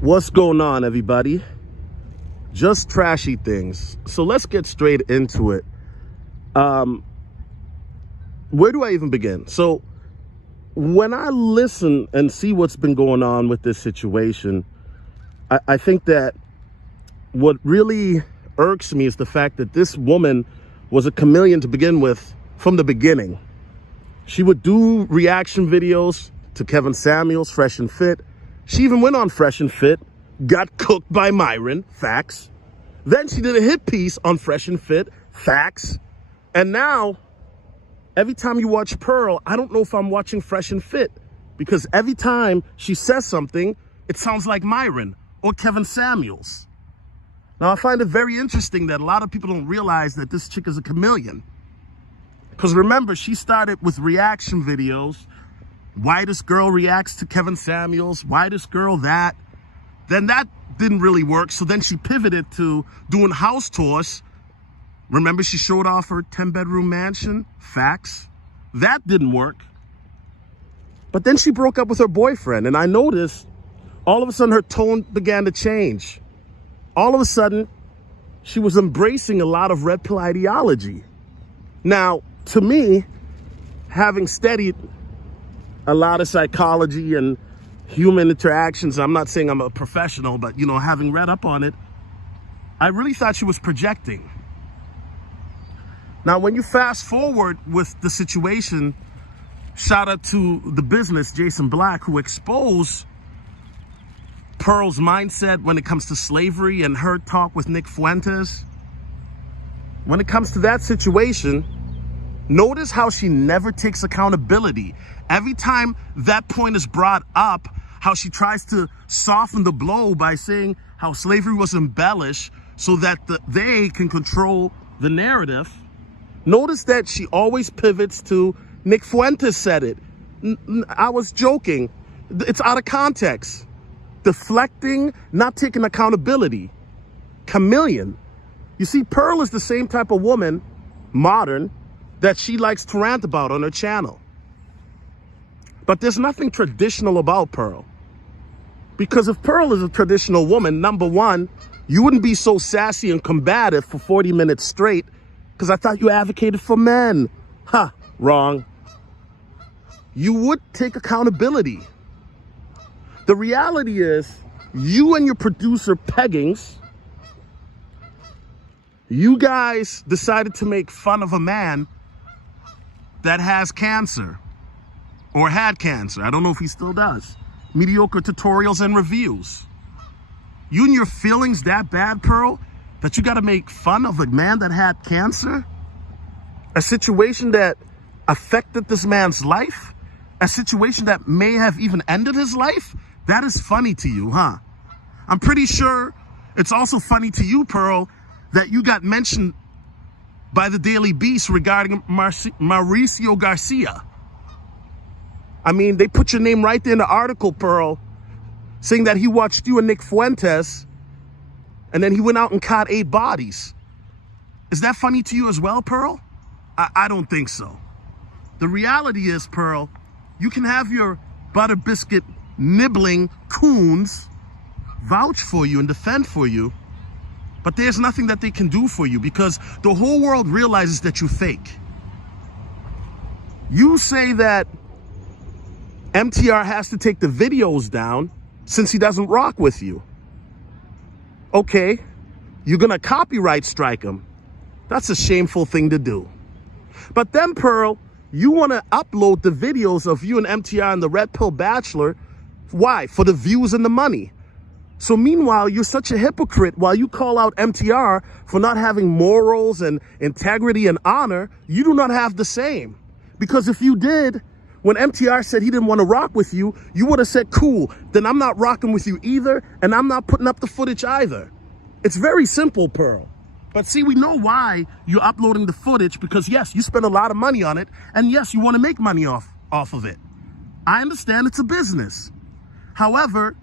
What's going on, everybody? Just trashy things. So let's get straight into it. Where do I even begin? So when I listen and see what's been going on with this situation, I think that what really irks me is the fact that this woman was a chameleon to begin with from the beginning. She would do reaction videos to Kevin Samuels, Fresh and Fit. She even went on Fresh and Fit, got cooked by Myron, facts. Then she did a hit piece on Fresh and Fit, facts. And now, every time you watch Pearl, I don't know if I'm watching Fresh and Fit, because every time she says something, it sounds like Myron or Kevin Samuels. Now, I find it very interesting that a lot of people don't realize that this chick is a chameleon. Because remember, she started with reaction videos. Why this girl reacts to Kevin Samuels, why this girl that. Then that didn't really work, so then she pivoted to doing house tours. Remember, she showed off her 10-bedroom mansion, facts. That didn't work. But then she broke up with her boyfriend, and I noticed all of a sudden her tone began to change. All of a sudden, she was embracing a lot of red pill ideology. Now, to me, having studied a lot of psychology and human interactions, I'm not saying I'm a professional, but, having read up on it, I really thought she was projecting. Now, when you fast forward with the situation, shout out to the business, Jason Black, who exposed Pearl's mindset when it comes to slavery and her talk with Nick Fuentes. When it comes to that situation, notice how she never takes accountability. Every time that point is brought up, how she tries to soften the blow by saying how slavery was embellished so that they can control the narrative. Notice that she always pivots to Nick Fuentes said it. I was joking. It's out of context. Deflecting, not taking accountability. Chameleon. You see, Pearl is the same type of woman, modern, that she likes to rant about on her channel. But there's nothing traditional about Pearl. Because if Pearl is a traditional woman, number one, you wouldn't be so sassy and combative for 40 minutes straight, because I thought you advocated for men. Wrong. You would take accountability. The reality is, you and your producer Peggings, you guys decided to make fun of a man that has cancer. Or had cancer. I don't know if he still does. Mediocre tutorials and reviews. You and your feelings that bad, Pearl, that you got to make fun of a man that had cancer? A situation that affected this man's life? A situation that may have even ended his life? That is funny to you, huh? I'm pretty sure it's also funny to you, Pearl, that you got mentioned by the Daily Beast regarding Mauricio Garcia. I mean, they put your name right there in the article, Pearl, saying that he watched you and Nick Fuentes, and then he went out and caught 8 bodies. Is that funny to you as well, Pearl? I don't think so. The reality is, Pearl, you can have your butter biscuit nibbling coons vouch for you and defend for you, but there's nothing that they can do for you because the whole world realizes that you fake. You say that MTR has to take the videos down since he doesn't rock with you. Okay, you're gonna copyright strike him. That's a shameful thing to do. But then, Pearl, you wanna upload the videos of you and MTR and the Red Pill Bachelor. Why? For the views and the money. So meanwhile, you're such a hypocrite. While you call out MTR for not having morals and integrity and honor, you do not have the same. Because if you did, when MTR said he didn't want to rock with you, you would have said, cool, then I'm not rocking with you either, and I'm not putting up the footage either. It's very simple, Pearl. But see, we know why you're uploading the footage, because yes, you spend a lot of money on it, and yes, you want to make money off of it. I understand it's a business. However,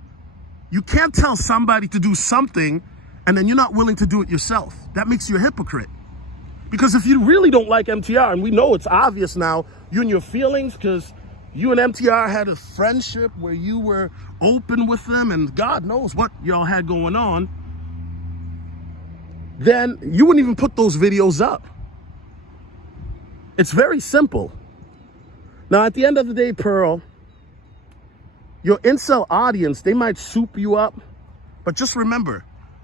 you can't tell somebody to do something, and then you're not willing to do it yourself. That makes you a hypocrite. Because if you really don't like MTR, and we know it's obvious now, you and your feelings, because you and MTR had a friendship where you were open with them and God knows what y'all had going on, then you wouldn't even put those videos up. It's very simple. Now, at the end of the day, Pearl, your incel audience, they might soup you up, but just remember,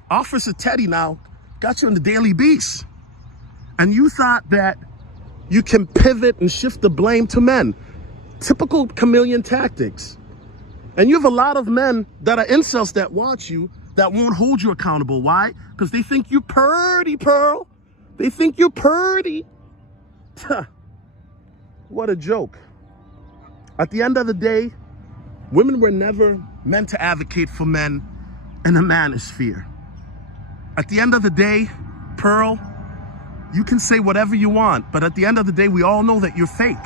Officer Teddy now got you in the Daily Beast. And you thought that you can pivot and shift the blame to men. Typical chameleon tactics. And you have a lot of men that are incels that watch you that won't hold you accountable. Why? Because they think you're purty, Pearl. They think you're purty. What a joke. At the end of the day, women were never meant to advocate for men in a manosphere. At the end of the day, Pearl, you can say whatever you want, but at the end of the day, we all know that you're fake.